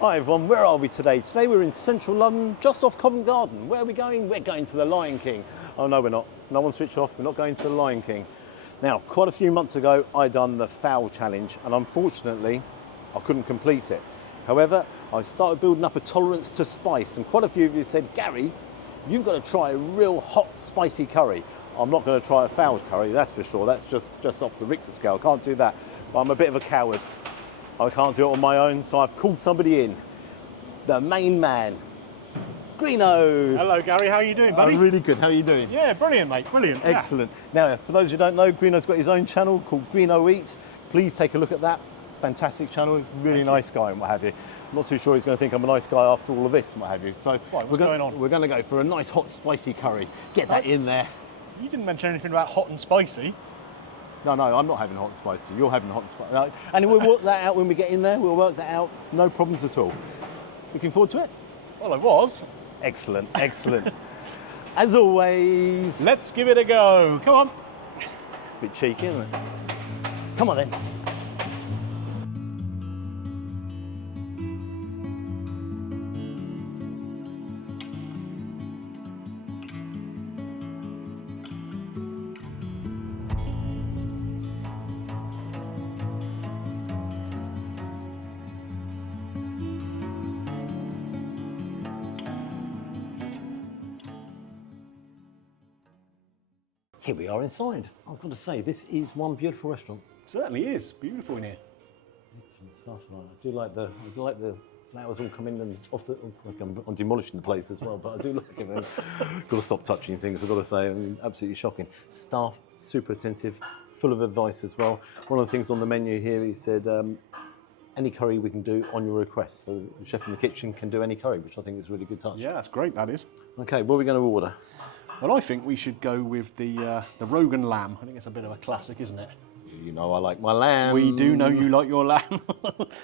Hi everyone, where are we today? Today we're in central London, just off Covent Garden. Where are we going? We're going to the Lion King. Oh no, we're not. No one switch off. We're not going to the Lion King. Now, quite a few months ago, I done the Phaal challenge, and unfortunately, I couldn't complete it. However, I started building up a tolerance to spice, and quite a few of you said, Gary, you've got to try a real hot, spicy curry. I'm not going to try a Phaal curry, that's for sure. That's just off the Richter scale. I can't do that. But I'm a bit of a coward. I can't do it on my own, so I've called somebody in. The main man, Greeno. Hello, Gary. How are you doing, buddy? I'm really good. How are you doing? Yeah, brilliant, mate. Brilliant. Excellent. Now, for those who don't know, Greeno's got his own channel called Greeno Eats. Please take a look at that. Fantastic channel. Really nice guy and what have you. I'm not too sure he's going to think I'm a nice guy after all of this and what have you. So what's going on? We're going to go for a nice hot spicy curry. Get that in there. You didn't mention anything about hot and spicy. No, I'm not having hot and spicy. You're having hot and spicy. No. And we'll work that out when we get in there. We'll work that out. No problems at all. Looking forward to it? Well, I was. Excellent, excellent. As always. Let's give it a go. Come on. It's a bit cheeky, isn't it? Come on then. Here we are inside. I've got to say, this is one beautiful restaurant. Certainly is. Beautiful in here. Excellent stuff. I do like the flowers all come in and off the. I'm demolishing the place as well, but I do like it. Got to stop touching things. I've got to say, I mean, absolutely shocking. Staff super attentive, full of advice as well. One of the things on the menu here, he said, any curry we can do on your request. So the chef in the kitchen can do any curry, which I think is a really good touch. Yeah, that's great. That is. Okay, what are we going to order? Well, I think we should go with the Rogan lamb. I think it's a bit of a classic, isn't it? You know I like my lamb. We do know you like your lamb.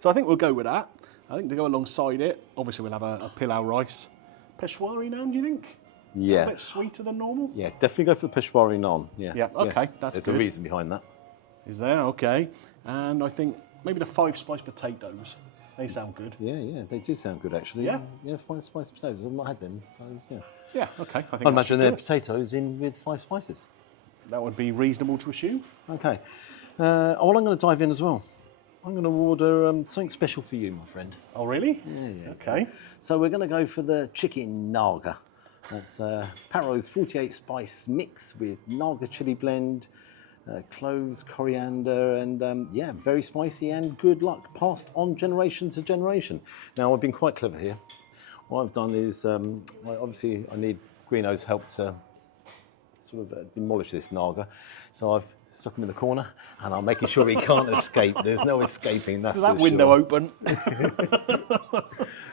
So I think we'll go with that. I think to go alongside it, obviously we'll have a pilau rice. Peshwari naan, do you think? Yeah. A bit sweeter than normal? Yeah, definitely go for the Peshwari naan. Yes. Yeah, okay, yes. that's There's good. a reason behind that. Is there? Okay. And I think maybe the 5 spice potatoes. They sound good. Yeah, they do sound good actually. Yeah? Yeah, 5 spice potatoes. I've not had them, so yeah. Yeah, okay. I think I imagine they're potatoes in with 5 spices. that would be reasonable to assume. Okay. Well, I'm going to dive in as well. I'm going to order something special for you, my friend. Oh, really? Yeah. Okay. So we're going to go for the chicken Naga. That's Paro's 48 spice mix with Naga chili blend, cloves, coriander, and yeah, very spicy and good luck, passed on generation to generation. Now, I've been quite clever here. What I've done is, obviously I need Greeno's help to sort of demolish this Naga. So I've stuck him in the corner and I'm making sure he can't escape. There's no escaping, that's Is that for window sure. open?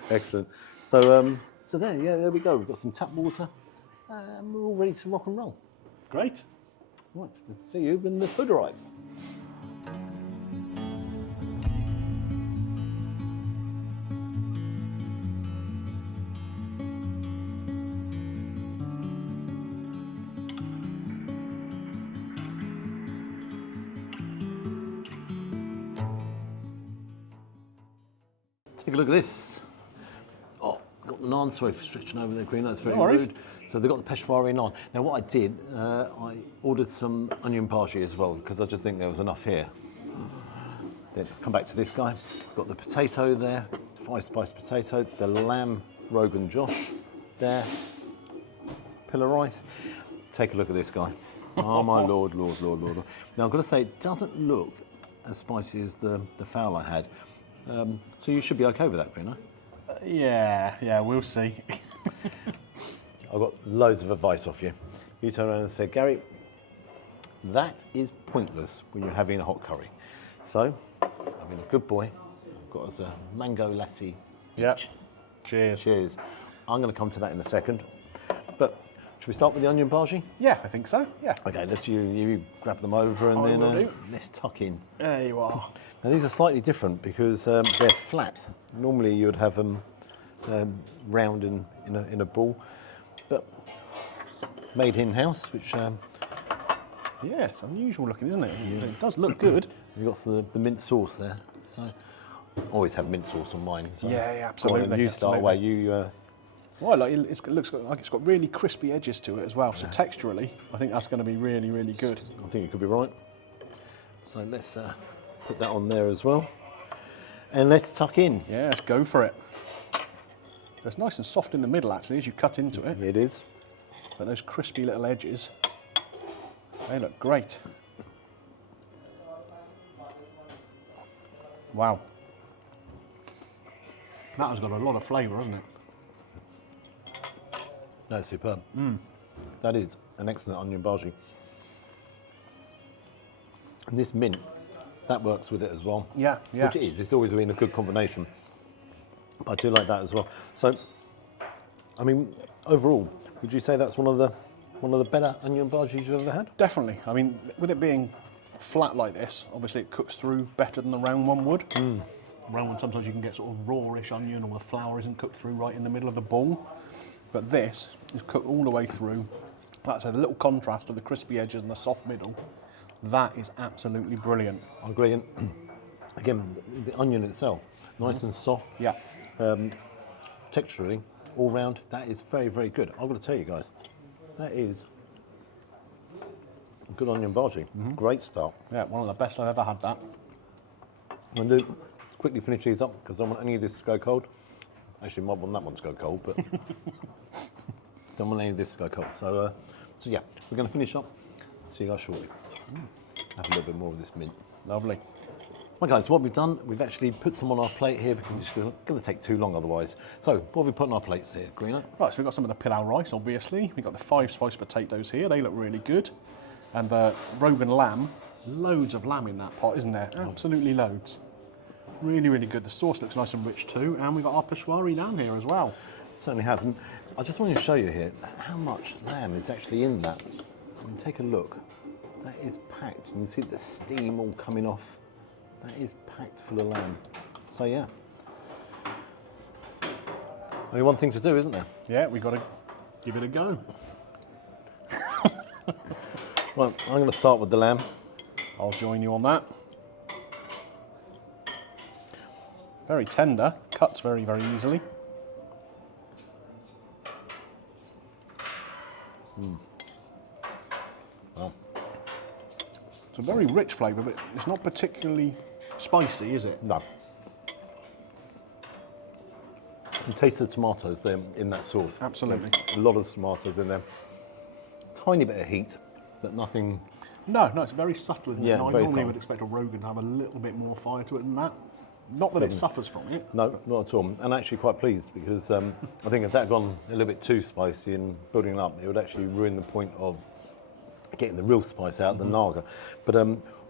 Excellent. So there we go. We've got some tap water and we're all ready to rock and roll. Great. Right, see you when the food arrives. Take a look at this. Oh, got the naan. Sorry for stretching over there, Green. That's very rude. So they've got the Peshwari naan. Now what I did, I ordered some onion bhaji as well because I just think there was enough here. Then come back to this guy. Got the potato there, 5 spice potato, the lamb Rogan Josh there, pilau rice. Take a look at this guy. Oh my lord. Now I've got to say, it doesn't look as spicy as the Phaal I had. So you should be okay with that, Bruno. Yeah, we'll see. I've got loads of advice off you. You turn around and say, Gary, that is pointless when you're having a hot curry. So, I've been a good boy. I've got us a mango lassi. Yep. Cheers. Cheers. I'm going to come to that in a second. But should we start with the onion bhaji? Yeah, I think so. Yeah. Okay, let's you grab them over and I will then do. let's tuck in. There you are. Now these are slightly different because they're flat. Normally you would have them round in a ball, but made in-house, which Yeah, it's unusual looking, isn't it? Yeah. It does look good. We've got the mint sauce there, so Always have mint sauce on mine. So Yeah, absolutely. Go on, you start away. Well, like it looks like it's got really crispy edges to it as well. So texturally, I think that's going to be really, really good. I think you could be right. So let's put that on there as well. And let's tuck in. Yeah, let's go for it. It's nice and soft in the middle, actually, as you cut into it. It is. But those crispy little edges, they look great. Wow. That has got a lot of flavour, hasn't it? That's superb. That is an excellent onion bhaji. And this mint, that works with it as well. Yeah, yeah. Which it is. It's always been a good combination. But I do like that as well. So, I mean, overall, would you say that's one of the better onion bhajis you've ever had? Definitely. I mean, with it being flat like this, obviously it cooks through better than the round one would. Round one, sometimes you can get sort of rawish onion, or the flour isn't cooked through right in the middle of the ball. But this is cooked all the way through. Like I said, the little contrast of the crispy edges and the soft middle, that is absolutely brilliant. I agree. And again, the onion itself, nice and soft. Yeah. Texturally, all round, that is very, very good. I've got to tell you guys, that is a good onion bhaji. Great start. Yeah, one of the best I've ever had that. I'm going to quickly finish these up because I don't want any of this to go cold. Actually, might want that one to go cold, but don't want any of this to go cold. So, so yeah, we're going to finish up. See you guys shortly. Have a little bit more of this mint. Lovely. Well, guys, what we've done, we've actually put some on our plate here because it's going to take too long otherwise. So, what have we put on our plates here, Greeno? Right, so we've got some of the pilau rice, obviously. We've got the 5 spice potatoes here. They look really good. And the rogan lamb. Loads of lamb in that pot, isn't there? Absolutely loads. Really, really good. The sauce looks nice and rich too. And we've got our peshwari down here as well. Certainly have. And I just wanted to show you here how much lamb is actually in that. I mean, take a look. That is packed. You can see the steam all coming off. That is packed full of lamb. So yeah. Only one thing to do, isn't there? Yeah, we've got to give it a go. Well, I'm going to start with the lamb. I'll join you on that. Very tender, cuts very, very easily. Well, It's a very rich flavour, but it's not particularly spicy, is it? no. You can taste the tomatoes there in that sauce. Absolutely. A lot of tomatoes in there. Tiny bit of heat, but nothing. No, it's very subtle, isn't it? Yeah, And I very normally subtle. would expect a rogan to have a little bit more fire to it than that. Not that it suffers from it. No, not at all. And actually quite pleased because I think if that had gone a little bit too spicy and building it up, it would actually ruin the point of getting the real spice out of the Naga. But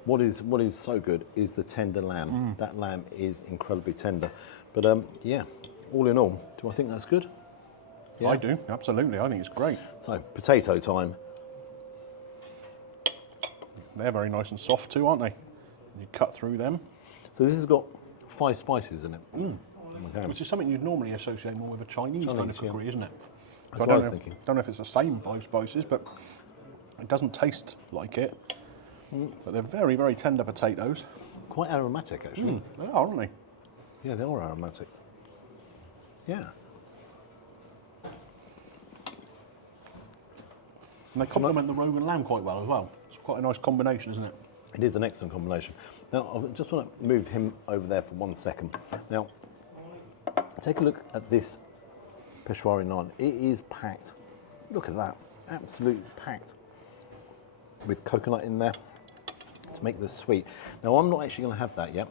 what is so good is the tender lamb. That lamb is incredibly tender. But yeah, all in all, do I think that's good? Yeah. I do, absolutely. I think it's great. So, potato time. They're very nice and soft too, aren't they? You cut through them. So this has got 5 spices in it. Okay. Which is something you'd normally associate more with a Chinese kind of Chinese, yeah. cookery, isn't it? That's So what I I was don't thinking. don't know if it's the same 5 spices, but it doesn't taste like it. But they're very, very tender potatoes. Quite aromatic, actually. They are, aren't they? Yeah, they are aromatic. Yeah. And they complement the rogan lamb quite well as well. It's quite a nice combination, isn't it? It is an excellent combination. Now, I just want to move him over there for 1 second. Now, take a look at this Peshwari naan. It is packed. Look at that. Absolutely packed. With coconut in there to make this sweet. Now, I'm not actually going to have that yet.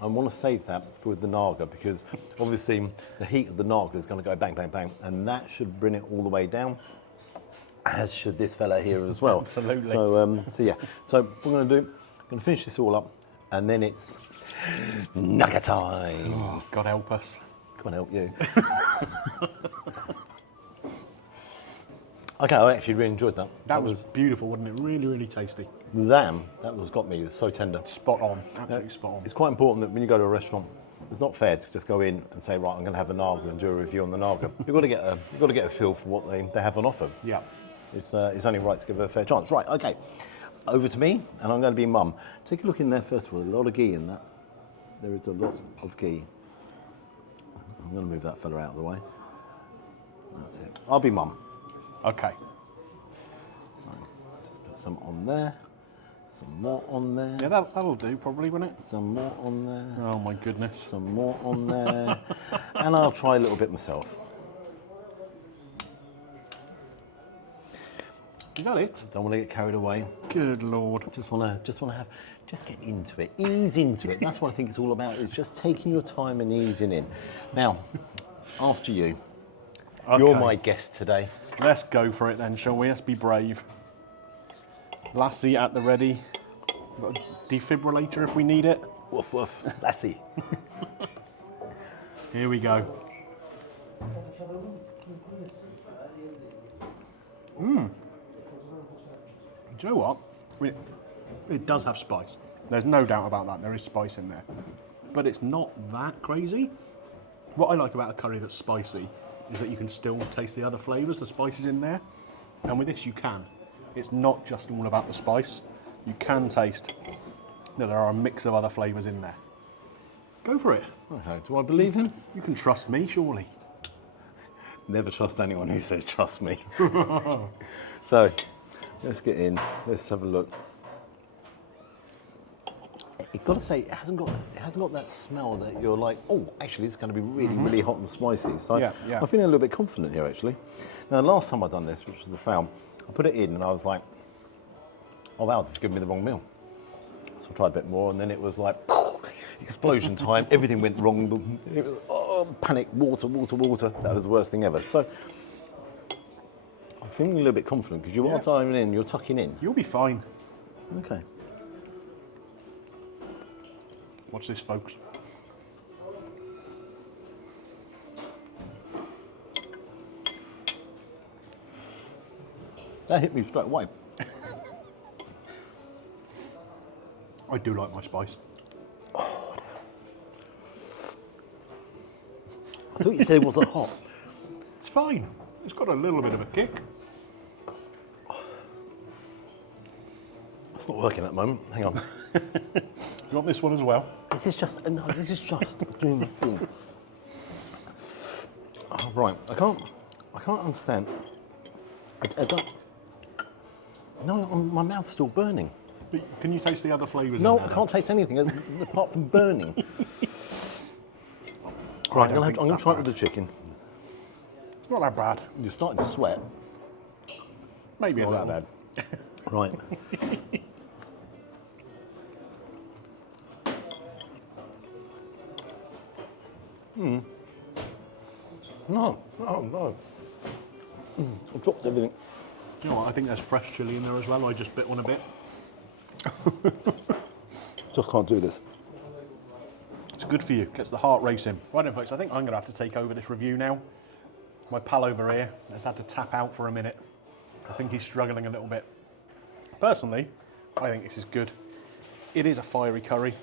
I want to save that for the Naga because obviously the heat of the Naga is going to go bang, bang, bang. And that should bring it all the way down. As should this fella here as well. Absolutely. So yeah. So what we're going to do, I'm going to finish this all up, and then it's Naga time. Oh, God help us. Come on, help you. Okay, I actually really enjoyed that. That was beautiful, wasn't it? Really, really tasty. Lamb. That was got me. It's so tender. Spot on. Absolutely spot on. It's quite important that when you go to a restaurant, it's not fair to just go in and say, right, I'm going to have a Naga and do a review on the Naga. You've got to get a feel for what they have on offer. Yeah. It's only right to give her a fair chance. Right, okay. Over to me, and I'm going to be mum. Take a look in there first of all. A lot of ghee in that. There is a lot of ghee. I'm going to move that fella out of the way. That's it. I'll be mum. Okay. So just put some on there. Some more on there. Yeah, that'll do probably, won't it? Some more on there. Oh my goodness. Some more on there. And I'll try a little bit myself. Is that it? Don't want to get carried away. Good Lord. Just want to just get into it, ease into it. That's what I think it's all about. Is just taking your time and easing in. Now, after you, you're Okay. my guest today. Let's go for it then, shall we? Let's be brave. Lassie at the ready. Got a defibrillator if we need it. Woof woof, lassie. Here we go. Do you know what? It does have spice. There's no doubt about that. There is spice in there. But it's not that crazy. What I like about a curry that's spicy is that you can still taste the other flavours, the spices in there. And with this you can. It's not just all about the spice. You can taste that there are a mix of other flavours in there. Go for it. Okay, do I believe him? You can trust me, surely. Never trust anyone who says trust me. So, let's get in. Let's have a look. I've got to say, it hasn't got that smell that you're like, oh, actually, it's going to be really, really hot and spicy. So Yeah. I'm feeling a little bit confident here, actually. Now, the last time I'd done this, which was the Phaal, I put it in and I was like, oh wow, they've given me the wrong meal. So I tried a bit more, and then it was like, explosion time. Everything went wrong. It was, panic, water. That was the worst thing ever. So I'm feeling a little bit confident because you are diving in, you're tucking in. You'll be fine. Okay. Watch this, folks. That hit me straight away. I do like my spice. I thought you said it wasn't hot. It's fine. It's got a little bit of a kick. It's not working at the moment. Hang on. You want this one as well? This is just doing my thing. Oh, right, I can't understand. I don't. No, my mouth's still burning. But can you taste the other flavours? No, in I there, can't taste anything apart from burning. Right, I'm going to try it with the chicken. It's not that bad. You're starting to sweat. Maybe it's that Right. bad. Right. No. I dropped everything. You know what? I think there's fresh chilli in there as well. I just bit one a bit. Just can't do this. It's good for you. Gets the heart racing. Right then, folks. I think I'm going to have to take over this review now. My pal over here has had to tap out for a minute. I think he's struggling a little bit. Personally, I think this is good. It is a fiery curry,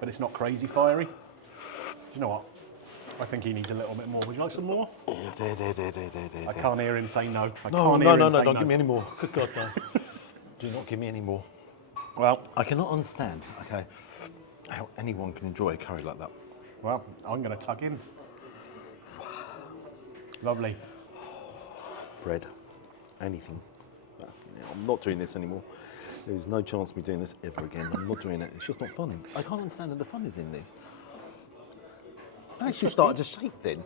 but it's not crazy fiery. Do you know what? I think he needs a little bit more. Would you like some more? I can't hear him say no. No, don't give me any more. Good God, no. Do not give me any more. Well, I cannot understand, okay, how anyone can enjoy a curry like that. Well, I'm going to tuck in. Lovely. Bread, anything. I'm not doing this anymore. There is no chance of me doing this ever again. I'm not doing it. It's just not fun. I can't understand that the fun is in this. I actually started to shake then.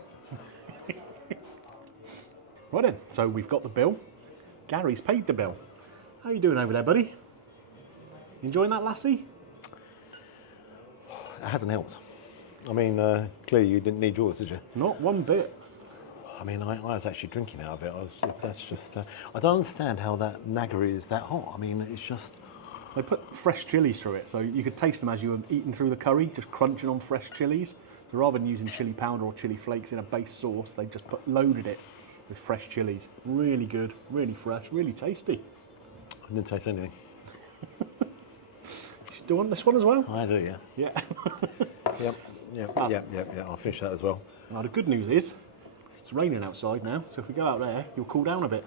Right then, so we've got the bill. Gary's paid the bill. How are you doing over there, buddy? Enjoying that, lassie? It hasn't helped. I mean, clearly you didn't need yours, did you? Not one bit. I mean, I was actually drinking out of it. That's just. I don't understand how that Naga is that hot. I mean, it's just. They put fresh chilies through it, so you could taste them as you were eating through the curry, just crunching on fresh chilies. So rather than using chili powder or chili flakes in a base sauce, they just loaded it with fresh chilies. Really good, really fresh, really tasty. I didn't taste anything. Do you want this one as well? I do, yeah. Yeah. Yep. I'll finish that as well. Now the good news is, it's raining outside now, so if we go out there, you'll cool down a bit.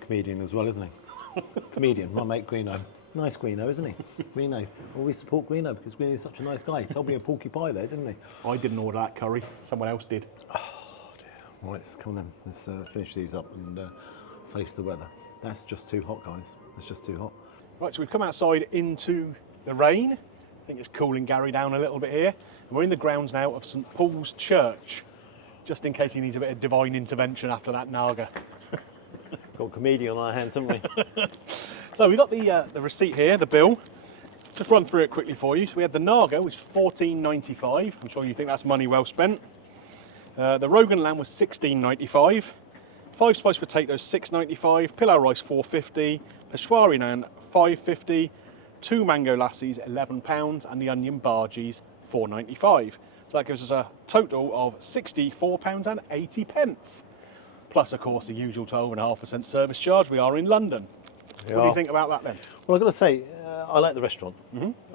Comedian as well, isn't he? Comedian, my mate Greeno. Nice Greeno, isn't he? Greeno. Always support Greeno because Greeno's such a nice guy. He told me a porky pie there, didn't he? I didn't order that curry. Someone else did. Oh dear. Right, come on then. Let's finish these up and face the weather. That's just too hot, guys. That's just too hot. Right, so we've come outside into the rain. I think it's cooling Gary down a little bit here. And we're in the grounds now of St Paul's Church, just in case he needs a bit of divine intervention after that Naga. Got a comedian on our hands, haven't we? So we've got the receipt here, the bill. Just run through it quickly for you. So we had the Naga, which is $14.95. I'm sure you think that's money well spent. The Rogan lamb was $16.95. 5 spiced potatoes $6.95. Pilau rice $4.50. Peshwari naan $5.50. 2 mango lassies £11, and the onion bargies $4.95. So that gives us a total of £64.80. Plus, of course, the usual 12.5% service charge. We are in London. What do you think about that then? Well, I've got to say, I like the restaurant.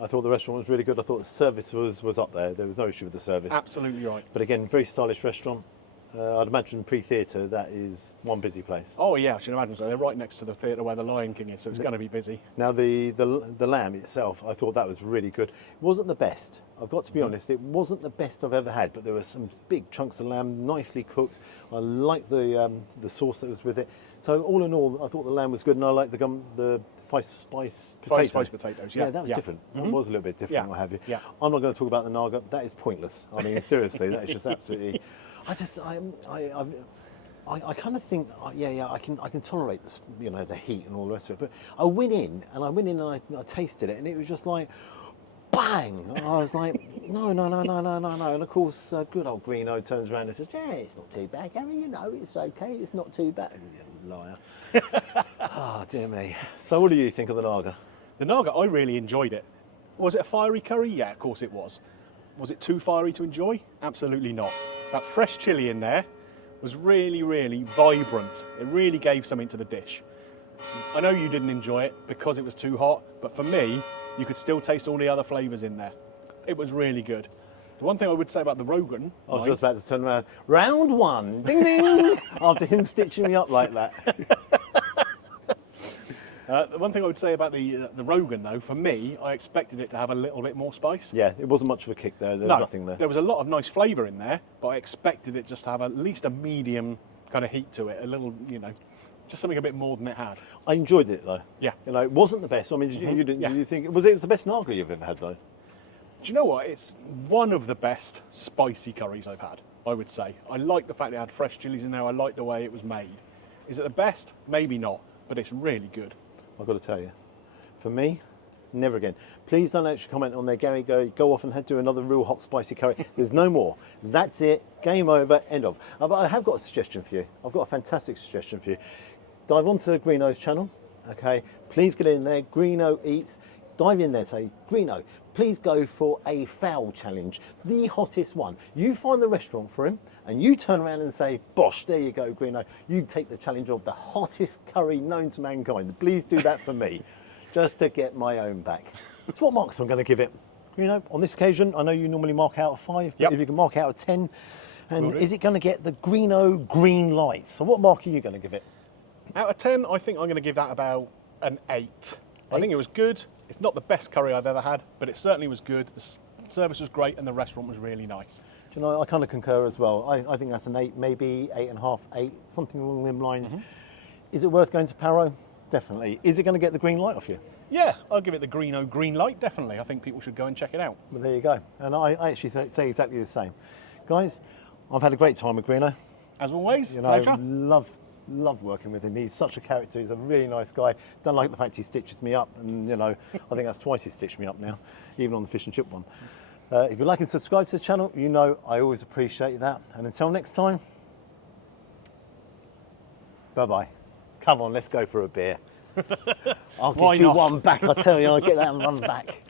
I thought the restaurant was really good. I thought the service was up there. There was no issue with the service. Absolutely right. But again, very stylish restaurant. I'd imagine pre-theatre, that is one busy place. Oh yeah, I should imagine so. They're right next to the theatre where the Lion King is, so it's going to be busy. Now the lamb itself, I thought that was really good. It wasn't the best. I've got to be honest, it wasn't the best I've ever had, but there were some big chunks of lamb, nicely cooked. I liked the sauce that was with it. So all in all, I thought the lamb was good, and I liked the 5 spice potato. 5 spiced potatoes, yeah. Yeah, that was different. That was a little bit different, what have you. Yeah. I'm not going to talk about the Naga. That is pointless. I mean, seriously, that is just absolutely. I kind of think, I can tolerate this, the heat and all the rest of it. But I went in and I tasted it, and it was just like, bang! I was like, no. And of course, good old Greeno turns around and says, yeah, it's not too bad, Gary. It's okay. It's not too bad. You liar. Oh, dear me. So, what do you think of the Naga? The Naga, I really enjoyed it. Was it a fiery curry? Yeah, of course it was. Was it too fiery to enjoy? Absolutely not. That fresh chilli in there was really, really vibrant. It really gave something to the dish. I know you didn't enjoy it because it was too hot, but for me, you could still taste all the other flavours in there. It was really good. The one thing I would say about the Rogan... I was just about to turn around. Round 1, ding ding, after him stitching me up like that. The one thing I would say about the Rogan, though, for me, I expected it to have a little bit more spice. Yeah, it wasn't much of a kick there. There was nothing there. There was a lot of nice flavour in there, but I expected it just to have at least a medium kind of heat to it, a little, just something a bit more than it had. I enjoyed it though. Yeah. It wasn't the best. I mean, you did you think it was the best Naga you've ever had though? Do you know what? It's one of the best spicy curries I've had, I would say. I like the fact it had fresh chilies in there. I like the way it was made. Is it the best? Maybe not, but it's really good. I've got to tell you, for me, never again. Please don't actually comment on there, Gary. Go off and do another real hot spicy curry. There's no more. That's it. Game over. End of. But I have got a suggestion for you. I've got a fantastic suggestion for you. Dive onto Greeno's channel. Okay. Please get in there. Greeno Eats. Dive in there. Say, Greeno, please go for a Phaal challenge, the hottest one. You find the restaurant for him, and you turn around and say, "Bosh, there you go, Greeno. You take the challenge of the hottest curry known to mankind. Please do that for me, just to get my own back." So what marks I'm going to give it? On this occasion, I know you normally mark out of 5, but if you can mark out of 10, and is it going to get the Greeno green light? So what mark are you going to give it? Out of 10, I think I'm going to give that about an 8. I think it was good. It's not the best curry I've ever had, but it certainly was good. The service was great and the restaurant was really nice. Do you know, I kind of concur as well. I think that's an 8, maybe 8.5, 8, something along them lines. Is it worth going to Paro? Definitely. Is it going to get the green light off you? Yeah, I'll give it the Greeno green light, definitely. I think people should go and check it out. Well, there you go. And I actually say exactly the same. Guys, I've had a great time with Greeno. As always, pleasure. Love working with him. He's such a character. He's a really nice guy. Don't like the fact he stitches me up, and I think that's twice he stitched me up now, even on the fish and chip one. If you'd like and subscribe to the channel, I always appreciate that. And until next time, bye-bye. Come on, let's go for a beer. I'll get you one back, I tell you. I'll get that one back.